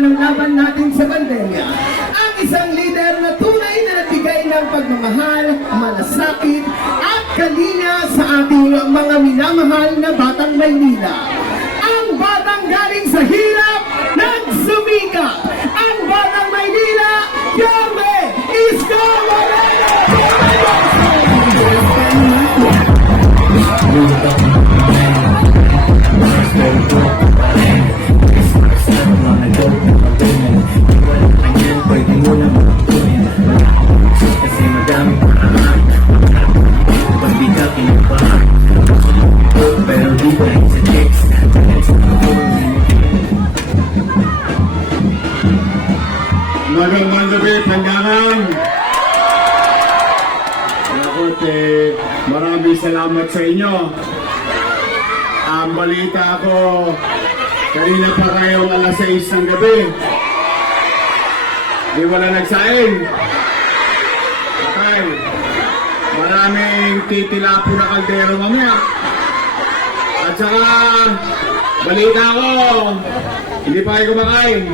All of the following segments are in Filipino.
ng natin sa pandemya. Ang isang leader na tunay na nagbigay ng pagmamahal, malasakit, at kalinga sa ating mga minamahal na Batang Maynila. Ang batang galing sa hirap, nagsumikap. Ang Batang Maynila, Yame Isko Magandang gabi, Pandangan! Ako, eh, maraming salamat sa inyo. Ang balita ko, kanina pa kayo alas 6 ng gabi. Di wala nagsaing. Okay. Maraming titilapo na kaldero mamaya. At saka, balita ko, hindi pa kayo kumakain.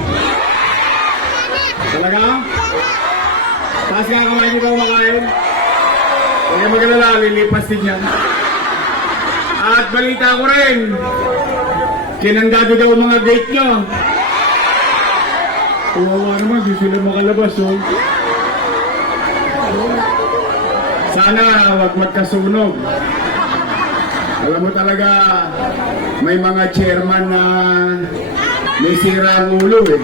Talaga? Taas nga kamay niyo ba kumakain? Huwag kayo magalala, lilipas din yan. At balita ko rin, kinandado daw mga gate nyo. Kawawa naman, di sila makalabas, oh. Sana wag magkasunog. Alam mo talaga, may mga chairman na may sira ang ulo eh.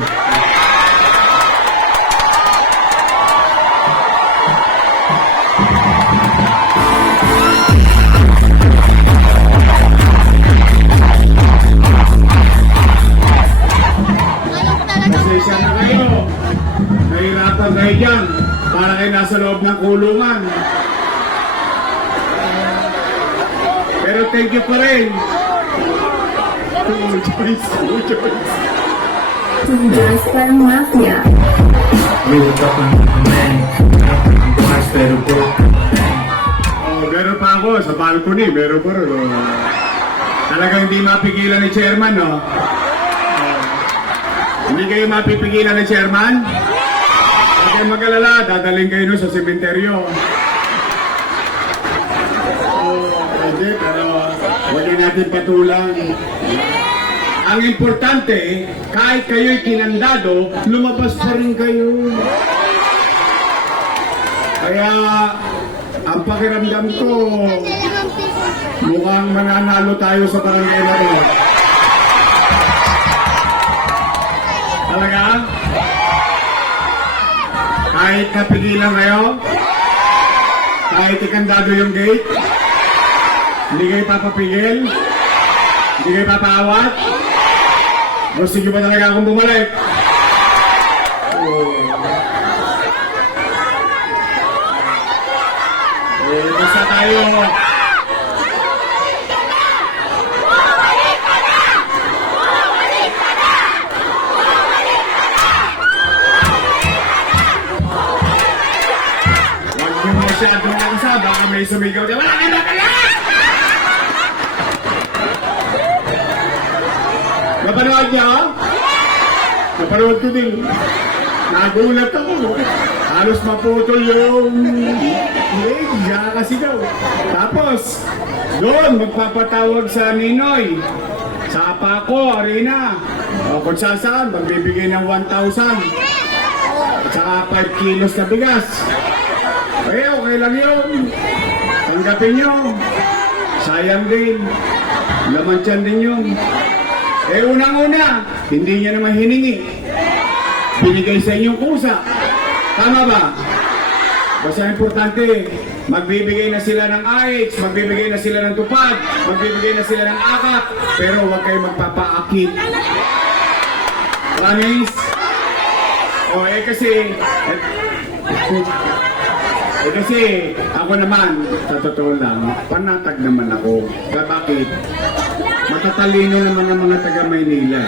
Pasensya na kayo. Nahirapan kayo dyan. Para kayo nasa loob ng kulungan. Pero thank you pa rin. Oh, Joyce. Oh, Joyce. Parang mafia. Bukas pero Oh, meron pa ako sa balcony. Meron pa rin. Oh. Talagang hindi mapigilan ni chairman, no? Oh. Hindi kayo mapipigilan ni chairman? Huwag kayong mag-alala. Dadaling kayo sa sementeryo. Oh, pwede, pero huwag din natin patulang. Ang importante, kahit kayo'y kinandado, lumabas pa rin kayo. Kaya, ang pakiramdam ko, mukhang mananalo tayo sa barangay na rin. Talaga? Kahit napigilan kayo? Kahit ikandado yung gate? Hindi kayo papapigil? Hindi kayo papaawat? Gusto niyo ba talaga akong bumalik? Eh, basta tayo. Masyadong nakasa, baka may sumigaw wala ka Napanood niyo? Napanood ko din. Nagulat ako. Halos maputol yung leg. kasi daw. Tapos, doon, magpapatawag sa Ninoy. Sa Paco Arena. O kung saan magbibigay ng 1,000. At saka 5 kilos na bigas. Eh, okay lang yun. Tanggapin nyo. Sayang din. Laman din yun. Eh, unang-una, hindi niya naman hiningi. Binigay sa inyong kusa. Tama ba? Basta importante, magbibigay na sila ng AIX, magbibigay na sila ng tupad, magbibigay na sila ng akap, pero huwag kayo magpapaakit. Promise? O eh kasi, eh, eh kasi ako naman, sa totoo lang, panatag naman ako. Kaya bakit? Matatalino naman ang mga taga Maynila.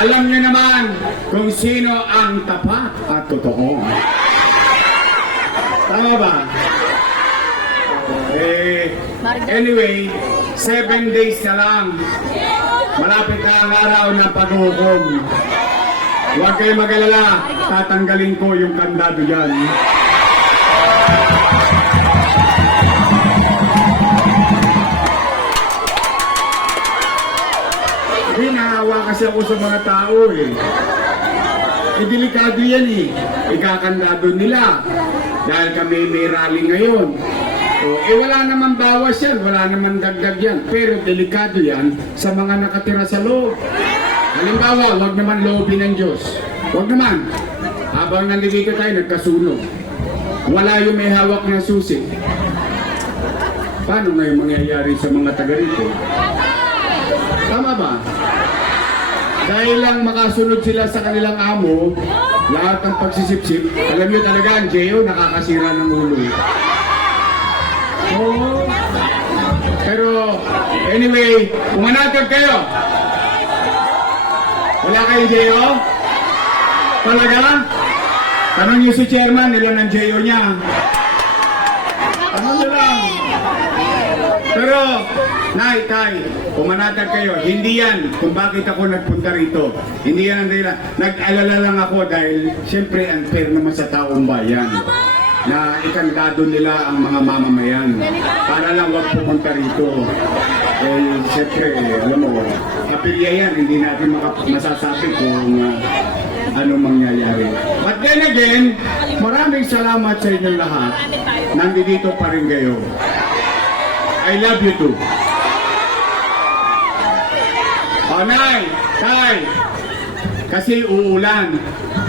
Alam niyo naman kung sino ang tapat at totoo. Tama ba? Eh, anyway, seven days na lang Malapit na ang araw ng paghukom. Huwag kayo mag-alala, tatanggalin ko yung kandado dyan. Hindi, naawa kasi ako sa mga tao eh. Eh, delikado yan eh. Ikakandado nila. Dahil kami may rally ngayon. O, eh, wala naman bawas yan. Wala naman dagdag yan. Pero delikado yan sa mga nakatira sa loob. Halimbawa, wag naman loobin ng Diyos. Wag naman. Habang nandito tayo, nagkasunog. Wala yung may hawak na susi. Paano ngayon mangyayari sa mga taga rito? Tama ba? Dahil lang makasunod sila sa kanilang amo, lahat ng pagsisipsip, alam nyo talaga, ang Geo nakakasira ng ulo. Oo. Pero, anyway, pumanatag kayo. Wala kayong Geo? Talaga? Tanong niyo si chairman, ilan ang Geo niya. Ano nyo lang? Pero, Nay, Tay, pumanatag kayo. Hindi yan kung bakit ako nagpunta rito. Hindi yan ang dahilan. Nag-alala lang ako dahil siyempre unfair naman sa taong bayan na ikandado nila ang mga mamamayan para lang wag pumunta rito. Eh, siyempre, alam mo, kapilya yan, hindi natin masasabi kung ah, ano mangyayari. But then again, maraming salamat sa inyong lahat. Nandito pa rin kayo. I love you too. Oh, Nay! Tay! Kasi uulan.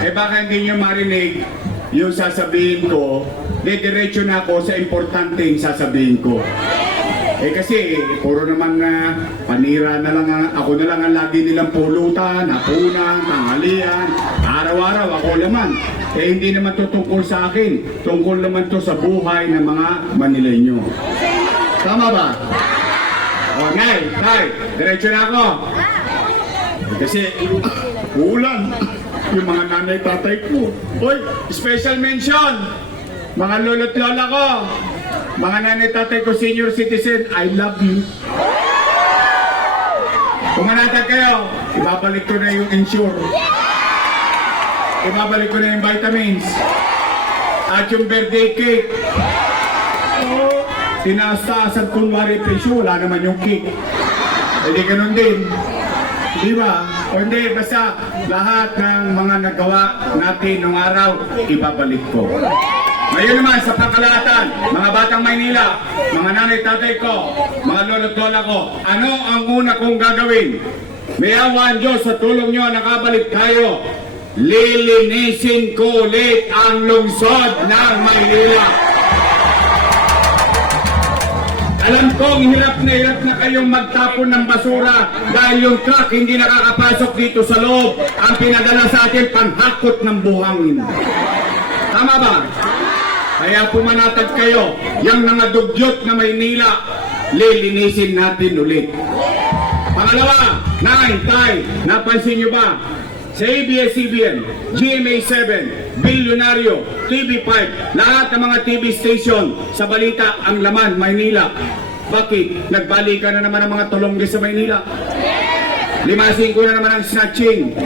Eh baka hindi nyo marinig yung sasabihin ko. Didiretso na ako sa importante yung sasabihin ko. Eh kasi, puro naman na panira na lang, ang- ako na lang ang lagi nilang pulutan, hapunan, tanghalian, naman. Eh hindi naman to tungkol sa akin, tungkol naman to sa buhay ng mga Manileño. Tama ba? O, Nay, Tay, diretso na ako. Kasi, ulan. Yung mga nanay tatay ko. Uy, special mention. Mga lolo't lola ko. Mga nanay tatay ko, senior citizen, I love you. Kung manatag kayo, ibabalik ko na yung insure. Ibabalik ko na yung vitamins. At yung birthday cake. Oh, tinaas-taasan kunwari presyo, wala naman yung cake. Hindi ganun din. Di ba? O hindi, basta lahat ng mga nagawa natin nung araw, ibabalik ko. Ngayon naman sa pangkalahatan, mga batang Maynila, mga nanay tatay ko, mga lolo't lola ko, ano ang una kong gagawin? May awa ang Diyos sa tulong nyo, nakabalik tayo. Lilinisin ko ulit ang lungsod ng Maynila. Alam kong hirap na hirap na kayong magtapon ng basura dahil yung truck hindi nakakapasok dito sa loob. Ang pinadala sa atin panghakot ng buhangin. Tama ba? Kaya pumanatag kayo, yung mga dugyot na Maynila, lilinisin natin ulit. Pangalawa, nine, tay, napansin nyo ba? ABS-CBN, GMA7, Bilyonaryo, TV5, lahat ng mga TV station sa balita ang laman, Maynila. Bakit? Nagbalikan na naman ang mga tulongge sa Maynila. Limasin ko na naman ang snatching,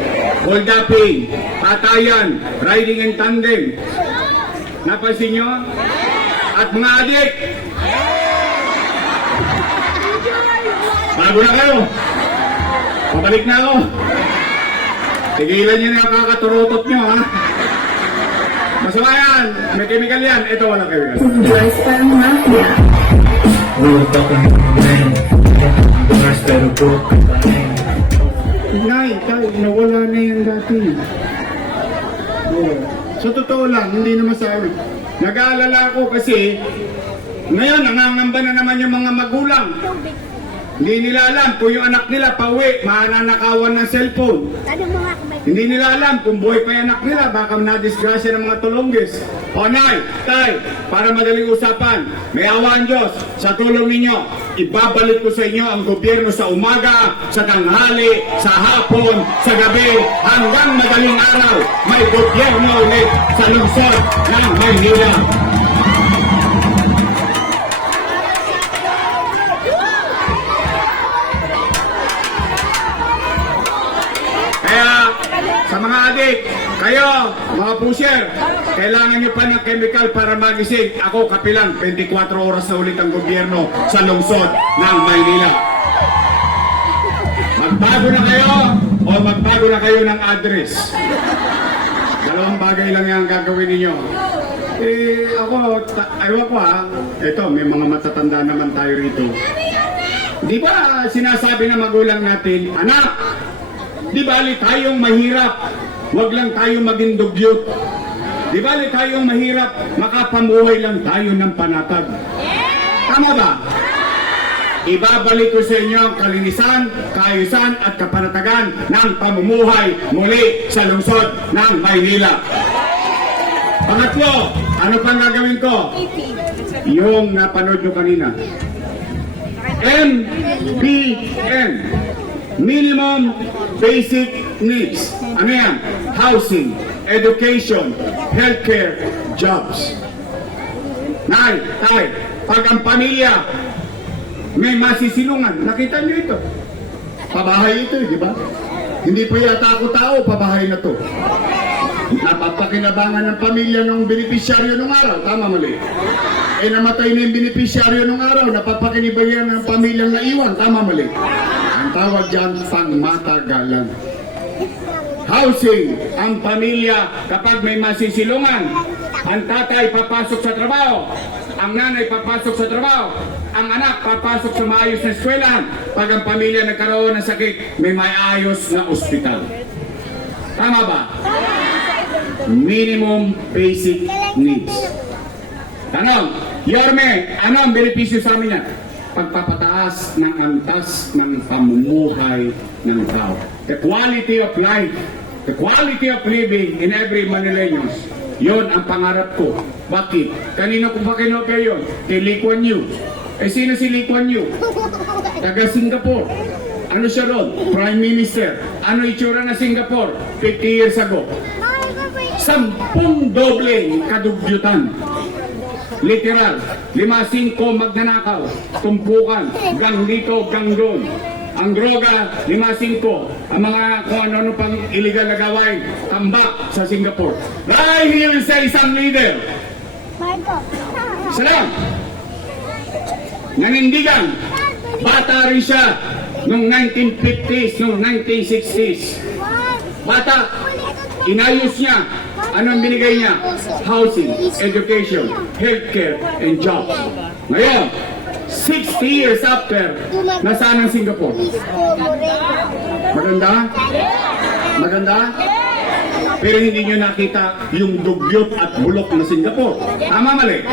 hold upping, patayan, riding in tandem. Napansin nyo? At mga adik, bago na kayo. Pabalik na ako. Tigilan niyo na yung kakaturutot niyo, ha? Masama yan. May chemical yan. Ito walang chemical. Diyos parang mafia. Grew up in man Bars pero broke pa rin Nay, tay, nawala na yan dati. Sa totoo lang, hindi naman sa amin. Nag-aalala ako kasi ngayon, nangangamba na naman yung mga magulang. Hindi nila alam kung yung anak nila pauwi, mananakawan ng cellphone. Hindi nila alam kung buhay pa yung anak nila, baka na-disgrasya ng mga tulongges. O nay, tay, para madaling usapan, may awa ang Diyos sa tulong ninyo. Ibabalik ko sa inyo ang gobyerno sa umaga, sa tanghali, sa hapon, sa gabi, hanggang madaling araw. May gobyerno ulit sa lungsod ng Maynila. Adik, kayo, mga pusher, kailangan niyo pa ng chemical para magising. Ako, kapilang, 24 oras na ulit ang gobyerno sa lungsod ng Maynila. Magbago na kayo o magbago na kayo ng address. Dalawang bagay lang yung gagawin ninyo. Eh, ako, ayaw ko ha. Ito, may mga matatanda naman tayo rito. Di ba sinasabi ng magulang natin, anak, di bali tayong mahirap, wag lang tayo maging dugyot. Di bali tayong mahirap, makapamuhay lang tayo ng panatag. Tama ba? Ibabalik ko sa inyo ang kalinisan, kaayusan at kapanatagan ng pamumuhay muli sa lungsod ng Maynila. Pangatlo, ano pang gagawin ko? Yung napanood nyo kanina. MBN. Minimum Basic Needs. Ano yan? Housing, Education, Healthcare, Jobs. Nay, tay, pag ang pamilya may masisilungan, nakita nyo ito. Pabahay ito, eh, di ba? Hindi pa yata ako tao, pabahay na to. Napapakinabangan ng pamilya ng benepisyaryo nung araw, tama mali. Eh namatay na yung benepisyaryo nung araw, napapakinibayan ng pamilyang naiwan, tama mali. Ang tawag dyan, pangmatagalan. Housing, ang pamilya kapag may masisilungan, ang tatay papasok sa trabaho, ang nanay papasok sa trabaho, ang anak papasok sa maayos na eskwelahan. Pag ang pamilya nagkaroon ng sakit, may maayos na ospital. Tama ba? Minimum basic needs. Tanong, Yorme, ano ang benepisyo sa amin yan? Pagpapataas ng antas ng pamumuhay ng tao. The quality of life, the quality of living in every Manileños. Yon ang pangarap ko. Bakit? Kanino ko ba kinopya yun? Kay Lee Kuan Yew. Eh sino si Lee Kuan Yew? Taga Singapore. Ano siya ron? Prime Minister. Ano itsura na Singapore 50 years ago? Sampung doble kadugyutan. Literal, lima singko magnanakaw, tumpukan, gang dito, gang doon. Ang droga, lima singko. Ang mga kung ano-ano pang illegal na gawain, tambak sa Singapore. Dahil sa isang leader, isa lang, nanindigan, bata rin siya noong 1950s, noong 1960s. Bata, inayos niya. Anong binigay niya? Housing, education, healthcare, and jobs. Ngayon, 60 years after, nasaan ang Singapore? Maganda? Maganda? Pero hindi nyo nakita yung dugyot at bulok na Singapore. Tama mali?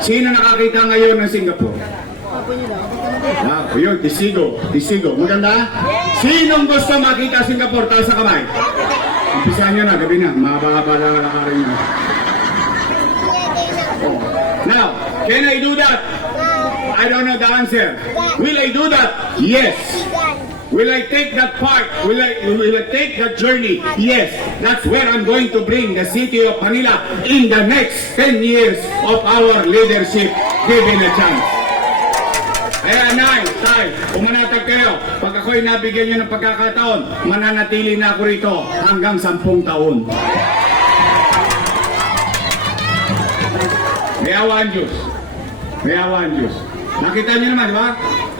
Sino nakakita ngayon ng Singapore? Ah, o yun, tisigo, tisigo. Maganda? Sinong gusto makita Singapore? Taas sa kamay. Umpisahan nyo na, gabi na. Mahaba-haba na lalakarin nyo. Now, can I do that? I don't know the answer. Will I do that? Yes. Will I take that part? Will I, will I take that journey? Yes. That's where I'm going to bring the city of Manila in the next 10 years of our leadership given a chance. Kaya nay, tay, umanatag kayo. Pag ako'y nabigyan nyo ng pagkakataon, mananatili na ako rito hanggang sampung taon. May awa ang Diyos. May awa ang Diyos. Nakita niyo naman, di ba?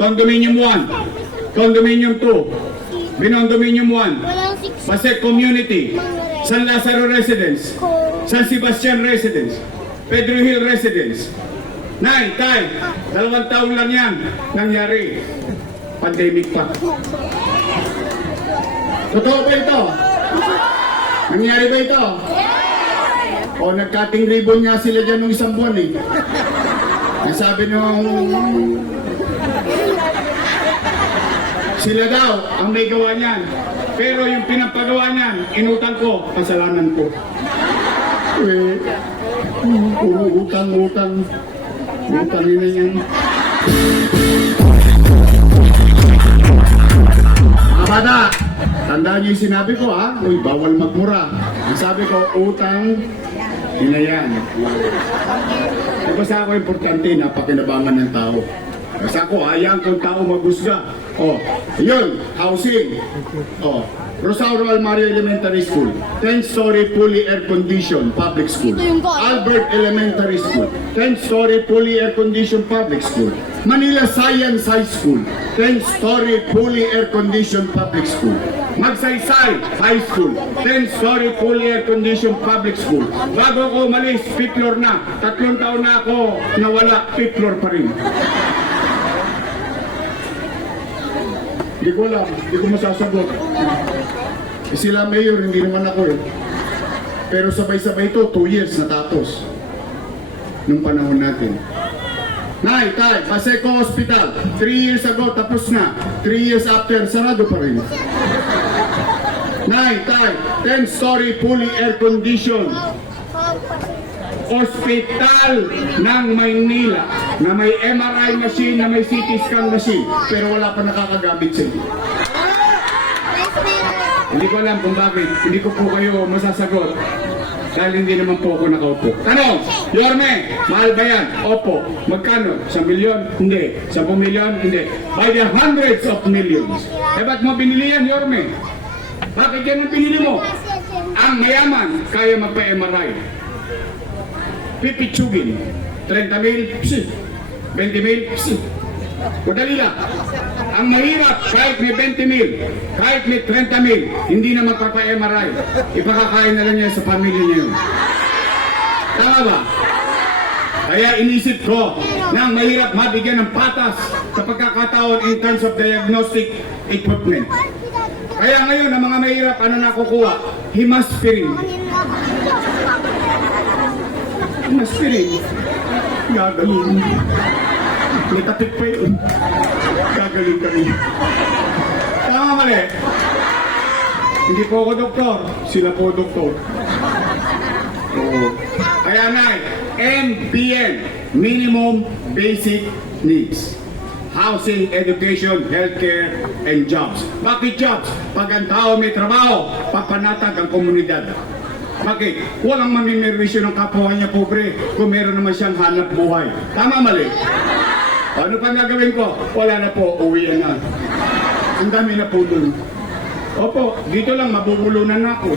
Condominium 1, Condominium 2, Binondominium 1, Pasek Community, San Lazaro Residence, San Sebastian Residence, Pedro Hill Residence. Nay, tay, dalawang taon lang yan nangyari. Pandemic pa. Totoo ba ito? Nangyari ba ito? O nagkating ribbon nga sila dyan nung isang buwan eh. Ang sabi nung... Sila daw ang may gawa niyan. Pero yung pinapagawa niyan, inutang ko, kasalanan ko. Eh, puro utang, utang. Utang na yan. Mga bata, tandaan niyo yung sinabi ko ha. Uy, bawal magmura. Ang sabi ko, utang, hinayan. Di ba sa ako importante, napakinabangan ng tao. Basta ako, hayaan kong tao magusga. Oh, yun, housing. Oh, Rosauro Almario Elementary School, 10-story fully air-conditioned public school. Albert Elementary School, 10-story fully air-conditioned public school. Manila Science High School, 10-story fully air-conditioned public school. Magsaysay High School, 10-story fully air-conditioned public school. Bago ako umalis, fifth floor na. Tatlong taon na ako nawala, fifth floor pa rin. Hindi ko alam, hindi ko masasagot. Eh, sila mayor, hindi naman ako eh. Pero sabay-sabay ito, 2 years natapos. Nung panahon natin. Nay, tay, Paseco Hospital, 3 years ago, tapos na. 3 years after, sarado pa rin. Nay, tay, 10-story fully air-conditioned Hospital ng Maynila na may MRI machine, na may CT scan machine, pero wala pa nakakagamit sa inyo. Hindi ko alam kung bakit. Hindi ko po kayo masasagot. Dahil hindi naman po ako nakaupo. Tanong, Yorme, mahal ba yan? Opo. Magkano? Sa milyon? Hindi. Sa milyon? Hindi. By the hundreds of millions. Eh ba't mo binili yan, Yorme? Bakit yan ang binili mo? Ang mayaman, kaya magpa-MRI. Pipitsugin. 30 mil, psi. 20 mil, psi. Madali lang. Ang mahirap, kahit may 20 mil, kahit may 30 mil, hindi na magpapa-MRI. Ipakakain na lang niya sa pamilya niya yun. Tama ba? Kaya inisip ko na ang mahirap mabigyan ng patas sa pagkakataon in terms of diagnostic equipment. Kaya ngayon, ang mga mahirap, ano nakukuha? Himaspirin. Himaspirin. Gagaling. May tapik pa yun. Gagaling kami. Tama mali. Hindi po ako doktor. Sila po doktor. Oo. Kaya na, MBN, Minimum Basic Needs. Housing, Education, Healthcare, and Jobs. Bakit jobs? Pag ang tao may trabaho, papanatag ang komunidad. Bakit? Walang mamimerwisyo ng kapwa niya pobre kung meron naman siyang hanap buhay. Tama mali? Ano pa gagawin ko? Wala na po, uwi na. Ang dami na po dun. Opo, dito lang mabubulunan na ako.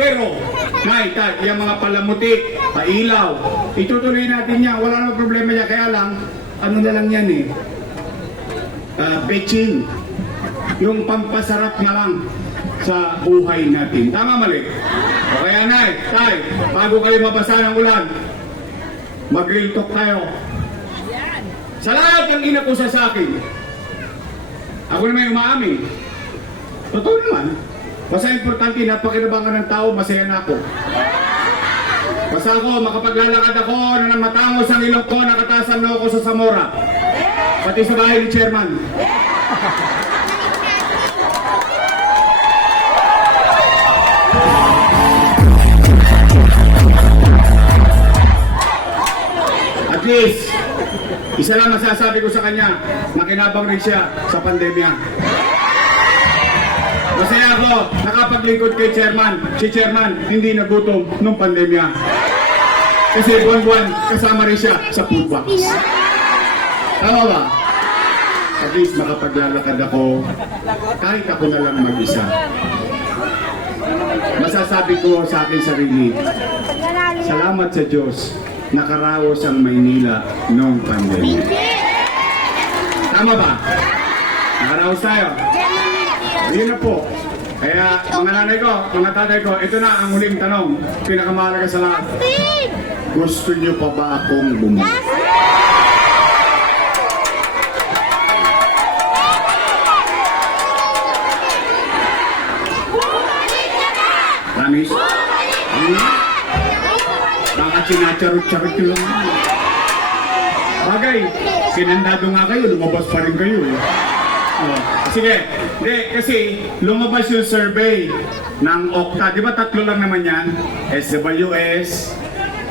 Pero, Nay, tay, yung mga palamuti, pailaw, itutuloy natin yan. Wala na problema niya. Kaya lang, ano na lang yan eh. Uh, betching. Yung pampasarap na lang sa buhay natin. Tama mali? O kaya Nay, tay, bago kayo mabasa ng ulan, mag-real talk tayo. Sa lahat ng inakusa sa akin, ako naman umaamin. Totoo naman. Basta importante, napakinabangan ng tao, masaya na ako. Basta ako, makapaglalakad ako na nang matangos ang ilong ko, nakatasan na ako sa Zamora. Pati sa bahay ni Chairman. At least, isa lang masasabi ko sa kanya, makinabang rin siya sa pandemya. Masaya ako, nakapaglingkod kay chairman. Si chairman, hindi nagutom nung pandemya. Kasi buwan-buwan, kasama rin siya sa food box. Tama ba? At least makapaglalakad ako, kahit ako na lang mag-isa. Masasabi ko sa akin sarili, salamat sa Diyos, nakaraos ang Maynila noong pandemya. Tama ba? Nakaraos tayo. Yun na po. Kaya mga nanay ko, mga tatay ko, ito na ang huling tanong. Pinakamahalaga sa lahat. Gusto niyo pa ba akong bumalik? Promise? Hmm? Baka sinacharot-charot nyo lang. Bagay, sinandado nga kayo, lumabas pa rin kayo eh. Oh, sige, hindi, kasi lumabas yung survey ng Okta. Di ba tatlo lang naman yan? SWS,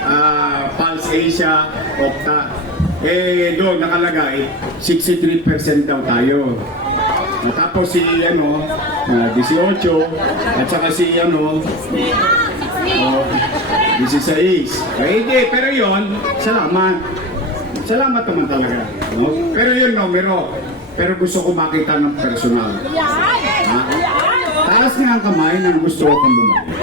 ah, Pulse Asia, Okta. Eh, doon nakalagay, 63% daw tayo. Tapos si, ano, ah, 18, at saka si, ano, 16. Eh, hindi, pero yon salamat. salamat naman talaga. No? Pero yun, numero. Pero gusto ko makita ng personal. Ha? Taas nga ang kamay ng gusto ko kang bumalik.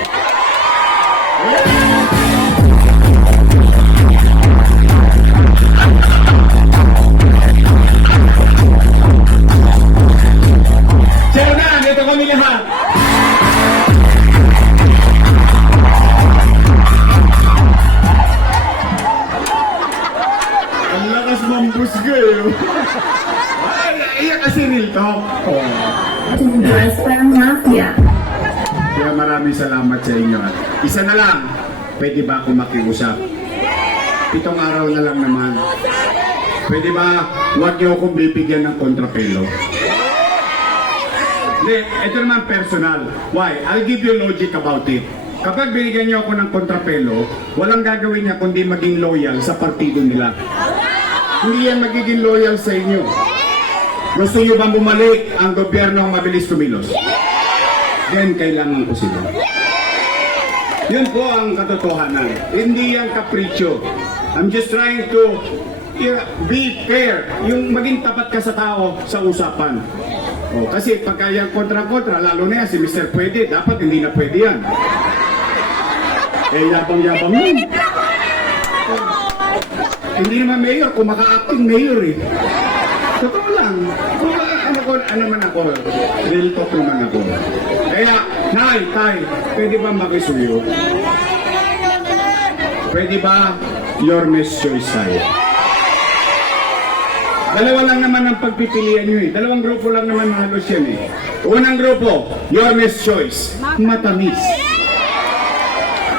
Siya na, dito kami lahat. Ay, iyak kasi real talk. Oh. Tumbas parang mafia. Kaya maraming salamat sa inyo. Isa na lang, pwede ba ako makiusap? Pitong araw na lang naman. Pwede ba huwag niyo akong bibigyan ng kontrapelo? Hindi, ito naman personal. Why? I'll give you logic about it. Kapag binigyan niyo ako ng kontrapelo, walang gagawin niya kundi maging loyal sa partido nila. Hindi yan magiging loyal sa inyo. Gusto niyo bang bumalik ang gobyerno mabilis kumilos? Then, kailangan ko sila. Yun po ang katotohanan. Hindi yan kapritsyo. I'm just trying to be fair. Yung maging tapat ka sa tao sa usapan. O, kasi pagka yan kontra-kontra, lalo na yan si Mr. Pwede, dapat hindi na pwede yan. Eh, yabang-yabang yun. Hindi naman mayor, kung maka-acting mayor eh. Totoo lang. Kung ano ko, ano man ako, real talk naman ako. Kaya, Nay, Tay, pwede ba makisuyo? Pwede ba your miss tayo? Dalawa lang naman ang pagpipilian nyo eh. Dalawang grupo lang naman halos yan eh. Unang grupo, your miss choice. Matamis.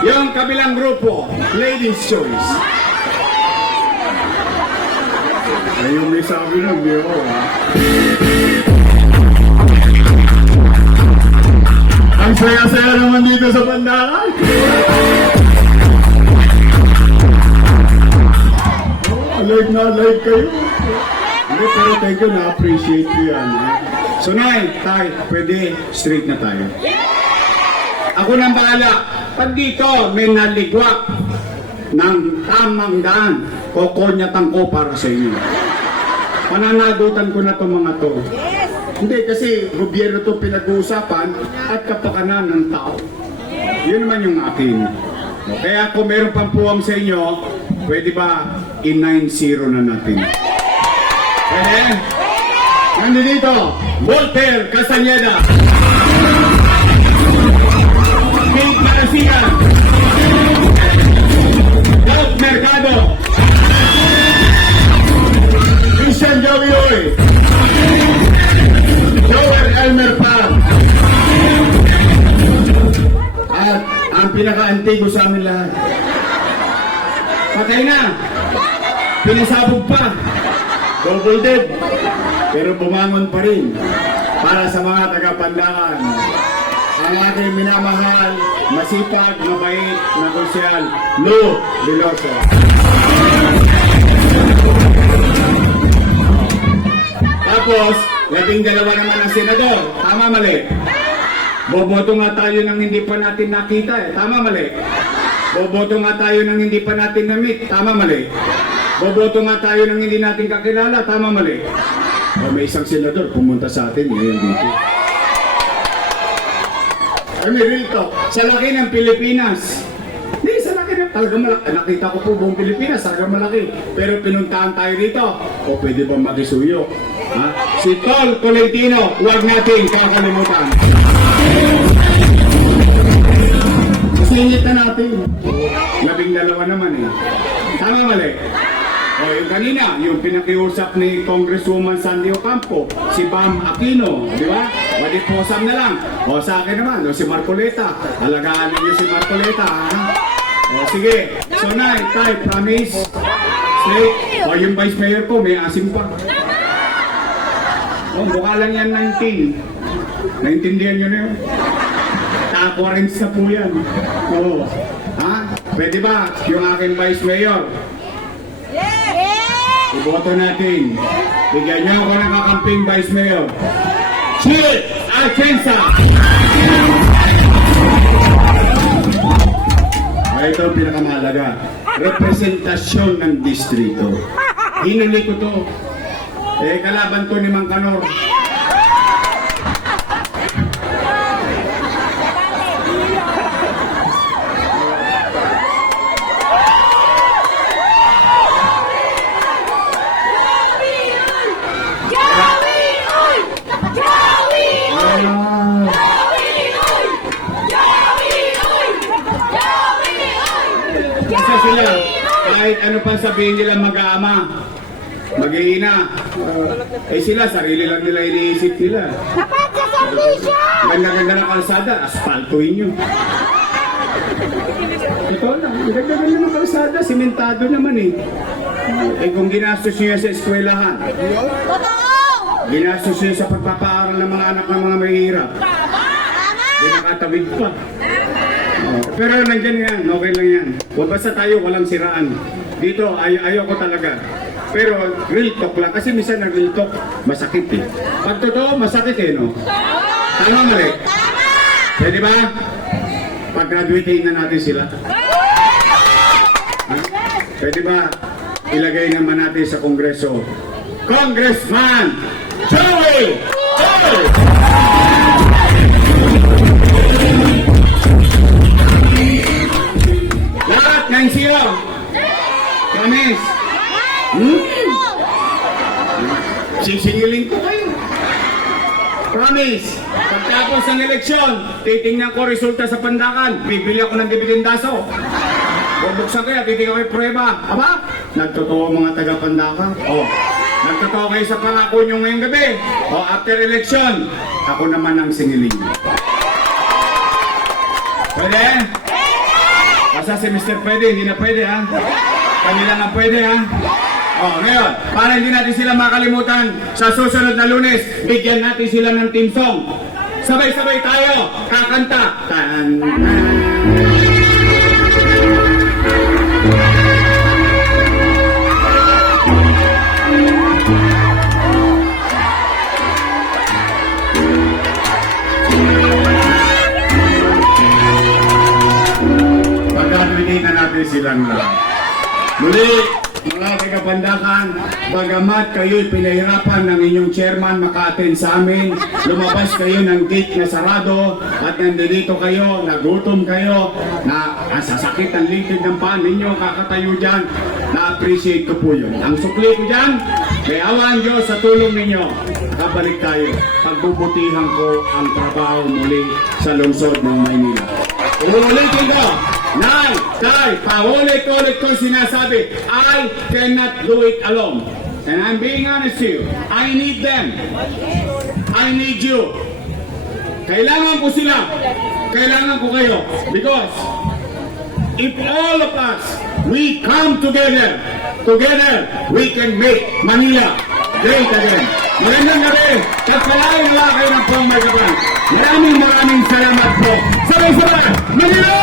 Yung kabilang grupo, ladies choice. Ayun may sabi ng biro ha. Ang saya-saya naman dito sa bandakan. Oh, like na like kayo. Hindi, pero thank you, na-appreciate ko yan. So, Nay, Tay, pwede straight na tayo. Ako nang bahala. Pag dito may naligwak ng tamang daan, kokonyatan ko para sa inyo. Pananagutan ko na itong mga to. Hindi, kasi gobyerno to pinag-uusapan at kapakanan ng tao. Yun naman yung akin. Kaya kung meron pang puwang sa inyo, pwede ba i-9-0 na natin? Pwede? Nandito, Voltaire Castañeda. Kate Garcia. At ang pinaka-antigo sa amin lahat. Patay na. Pinasabog pa. Double dead. Pero bumangon pa rin para sa mga taga-pandangan. Ang aking minamahal, masipag, mabait, na konsyal, Lou Veloso. Tapos, labing dalawa naman ang senador. Tama mali. Boboto nga tayo ng hindi pa natin nakita eh. Tama mali. Boboto nga tayo ng hindi pa natin na-meet. Tama mali. Boboto nga tayo ng hindi natin kakilala. Tama mali. O may isang senador pumunta sa atin ngayon dito. Ay, may real talk. Sa laki ng Pilipinas. Talaga malaki. Nakita ko po buong Pilipinas, talaga malaki. Pero pinuntahan tayo dito. O pwede ba magisuyo? Ha? Si Tol Tolentino, huwag natin kakalimutan. Singit na natin. Labing dalawa naman eh. Tama mali. O yung kanina, yung pinakiusap ni Congresswoman Sandy Ocampo, si Bam Aquino, di ba? O di posam na lang. O sa akin naman, o si Marcoleta. Alagaan niyo si Marcoleta, ha? O sige. So na, tay, promise. Stay. O yung vice mayor ko, may asim pa. O mukha lang yan 19. Naintindihan nyo na yun? Takorens na po yan. Oo. Ha? Pwede ba? Yung aking vice mayor, Iboto natin. Bigyan niyo ako ng kakamping Vice Mayor. Atienza! Ay, ito ang pinakamahalaga. Representasyon ng distrito. Hinuli ko to. Eh, kalaban to ni Mang Kanor. Isa sila, kahit ano pa sabihin nila mag-aama, mag-iina. Eh sila, sarili lang nila iniisip nila. Dapat sa servisyo! Ganda-ganda ng kalsada, aspaltuin nyo. Ito lang, ganda-ganda ng kalsada, simentado naman eh. Eh kung ginastos nyo sa eskwelahan, Totoo! ginastos nyo sa pagpapaaral ng mga anak ng mga mahihirap, Tama! Hindi nakatawid pa. Pero nandyan yan, okay lang yan. Huwag basta tayo walang siraan. Dito, ay ayaw ko talaga. Pero real talk lang. Kasi minsan na real talk, masakit eh. Pag totoo, masakit eh, no? Tama mali. Pwede ba? Pag-graduatein na natin sila. Ha? Pwede ba? Ilagay naman natin sa Kongreso. Congressman Joey! Joey! Lahat ng siyo. Promise. Hmm? Sisingilin ko kayo. Promise. Pagtapos ng eleksyon, titingnan ko resulta sa pandakan. Bibili ako ng dibidendaso. Bubuksan kaya, titingnan ko yung prueba. Aba, nagtotoo mga taga-pandaka. Oh. Nagtotoo kayo sa pangako nyo ngayong gabi. O, after election, ako naman ang singilin. Pwede? Basta si Mr. Pwede, hindi na pwede ha. Kanila na pwede ha. Oh, ngayon, para hindi natin sila makalimutan sa susunod na lunes, bigyan natin sila ng team song. Sabay-sabay tayo, kakanta. Tan, bagamat kayo'y pinahirapan ng inyong chairman maka-attend sa amin, lumabas kayo ng gate na sarado at nandito kayo, nagutom kayo, na sasakit ang likid ng paan ninyo, kakatayo dyan, na-appreciate ko po yun. Ang sukli ko dyan, may awan Diyos sa tulong ninyo. Kabalik tayo, pagbubutihan ko ang trabaho muli sa lungsod ng Maynila. Uulitin ko, Nay, Tay, paulit-ulit ko sinasabi, I cannot do it alone. And I'm being honest to you, I need them. I need you. Kailangan ko sila. Kailangan ko kayo. Because if all of us, we come together, together, we can make Manila great again. Magandang gabi. Pagpalain nila kayo ng pang may kapal. Maraming maraming salamat po. Sabay-sabay, Manila!